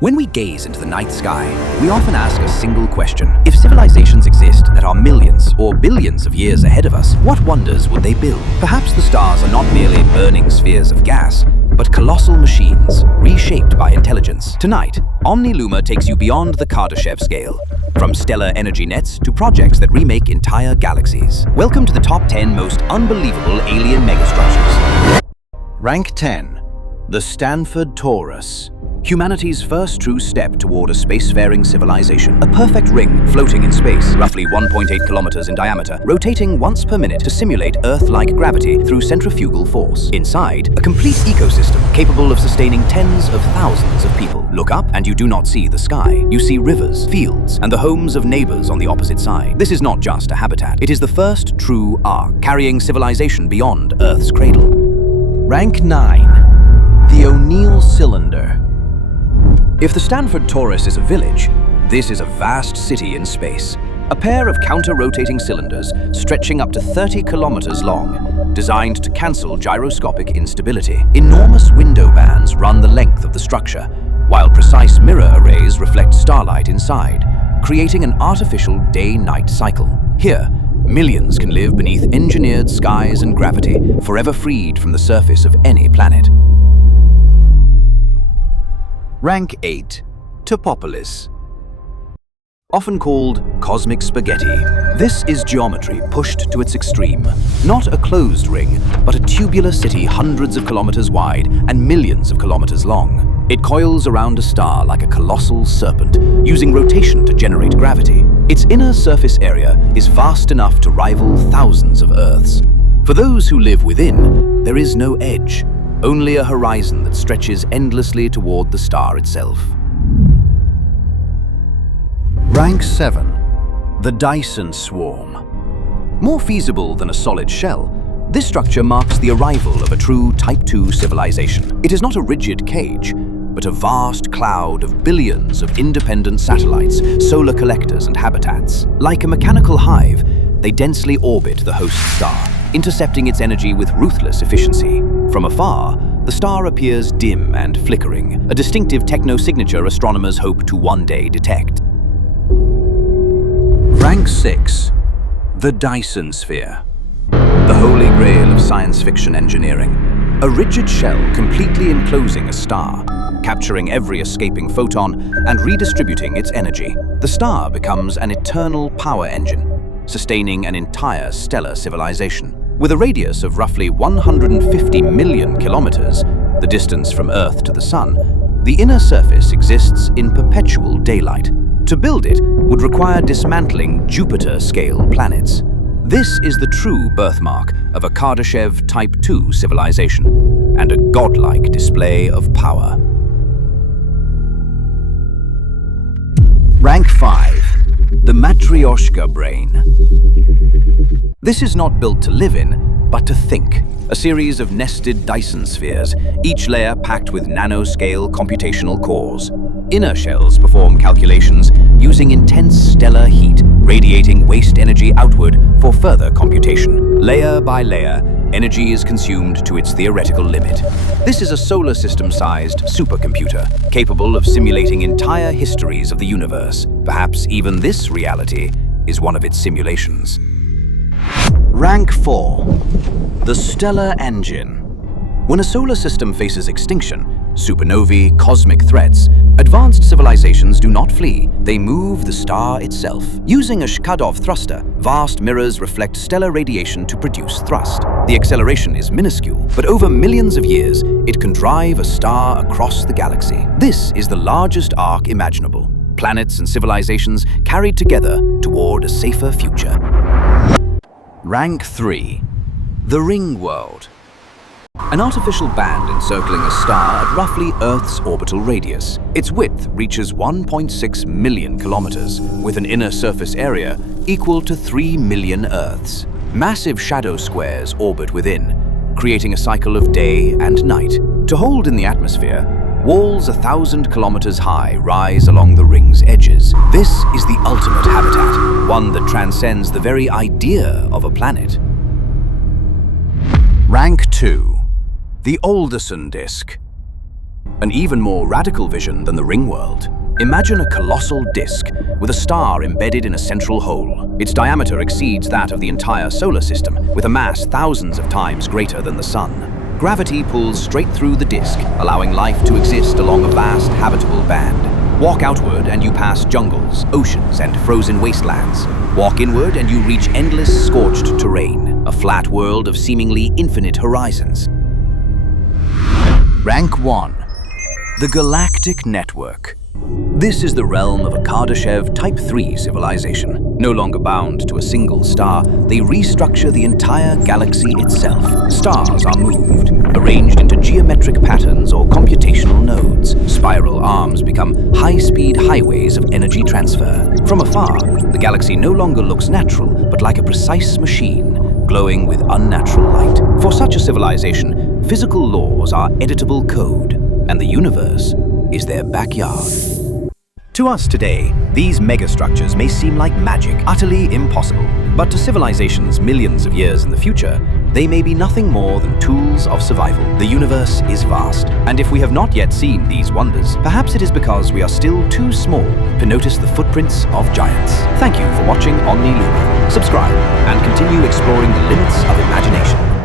When we gaze into the night sky, we often ask a single question. If civilizations exist that are millions or billions of years ahead of us, what wonders would they build? Perhaps the stars are not merely burning spheres of gas, but colossal machines, reshaped by intelligence. Tonight, Omni Luma takes you beyond the Kardashev Scale, from stellar energy nets to projects that remake entire galaxies. Welcome to the top 10 most unbelievable alien megastructures. Rank 10. The Stanford Torus. Humanity's first true step toward a spacefaring civilization. A perfect ring floating in space, roughly 1.8 kilometers in diameter, rotating once per minute to simulate Earth-like gravity through centrifugal force. Inside, a complete ecosystem capable of sustaining tens of thousands of people. Look up and you do not see the sky. You see rivers, fields, and the homes of neighbors on the opposite side. This is not just a habitat. It is the first true ark, carrying civilization beyond Earth's cradle. Rank 9. The O'Neill Cylinder. If the Stanford Torus is a village, this is a vast city in space. A pair of counter-rotating cylinders stretching up to 30 kilometers long, designed to cancel gyroscopic instability. Enormous window bands run the length of the structure, while precise mirror arrays reflect starlight inside, creating an artificial day-night cycle. Here, millions can live beneath engineered skies and gravity, forever freed from the surface of any planet. Rank 8. Topopolis. Often called cosmic spaghetti, this is geometry pushed to its extreme. Not a closed ring, but a tubular city hundreds of kilometers wide and millions of kilometers long. It coils around a star like a colossal serpent, using rotation to generate gravity. Its inner surface area is vast enough to rival thousands of Earths. For those who live within, there is no edge. Only a horizon that stretches endlessly toward the star itself. Rank 7. The Dyson Swarm. More feasible than a solid shell, this structure marks the arrival of a true Type 2 civilization. It is not a rigid cage, but a vast cloud of billions of independent satellites, solar collectors, and habitats. Like a mechanical hive, they densely orbit the host star, intercepting its energy with ruthless efficiency. From afar, the star appears dim and flickering, a distinctive techno-signature astronomers hope to one day detect. Rank 6. The Dyson Sphere. The holy grail of science fiction engineering. A rigid shell completely enclosing a star, capturing every escaping photon and redistributing its energy. The star becomes an eternal power engine, sustaining an entire stellar civilization. With a radius of roughly 150 million kilometers, the distance from Earth to the Sun, the inner surface exists in perpetual daylight. To build it would require dismantling Jupiter-scale planets. This is the true birthmark of a Kardashev Type 2 civilization, and a godlike display of power. Rank 5. The Matrioshka Brain. This is not built to live in, but to think. A series of nested Dyson spheres, each layer packed with nanoscale computational cores. Inner shells perform calculations using intense stellar heat, radiating waste energy outward for further computation. Layer by layer, energy is consumed to its theoretical limit. This is a solar system-sized supercomputer, capable of simulating entire histories of the universe. Perhaps even this reality is one of its simulations. Rank 4. The Stellar Engine. When a solar system faces extinction, supernovae, cosmic threats, advanced civilizations do not flee, they move the star itself. Using a Shkadov thruster, vast mirrors reflect stellar radiation to produce thrust. The acceleration is minuscule, but over millions of years, it can drive a star across the galaxy. This is the largest arc imaginable. Planets and civilizations carried together toward a safer future. Rank 3. The Ringworld. An artificial band encircling a star at roughly Earth's orbital radius. Its width reaches 1.6 million kilometers, with an inner surface area equal to 3 million Earths. Massive shadow squares orbit within, creating a cycle of day and night. To hold in the atmosphere, walls 1,000 kilometers high rise along the ring's edges. This is the ultimate habitat, one that transcends the very idea of a planet. Rank 2. The Alderson Disk. An even more radical vision than the Ringworld. Imagine a colossal disk with a star embedded in a central hole. Its diameter exceeds that of the entire solar system, with a mass thousands of times greater than the Sun. Gravity pulls straight through the disk, allowing life to exist along a vast habitable band. Walk outward and you pass jungles, oceans, and frozen wastelands. Walk inward and you reach endless scorched terrain, a flat world of seemingly infinite horizons. Rank 1. The Galactic Network. This is the realm of a Kardashev Type 3 civilization. No longer bound to a single star, they restructure the entire galaxy itself. Stars are moved, arranged into geometric patterns or computational nodes. Spiral arms become high-speed highways of energy transfer. From afar, the galaxy no longer looks natural, but like a precise machine, glowing with unnatural light. For such a civilization, physical laws are editable code, and the universe is their backyard. To us today, these megastructures may seem like magic, utterly impossible. But to civilizations millions of years in the future, they may be nothing more than tools of survival. The universe is vast, and if we have not yet seen these wonders, perhaps it is because we are still too small to notice the footprints of giants. Thank you for watching Omni Luma. Subscribe and continue exploring the limits of imagination.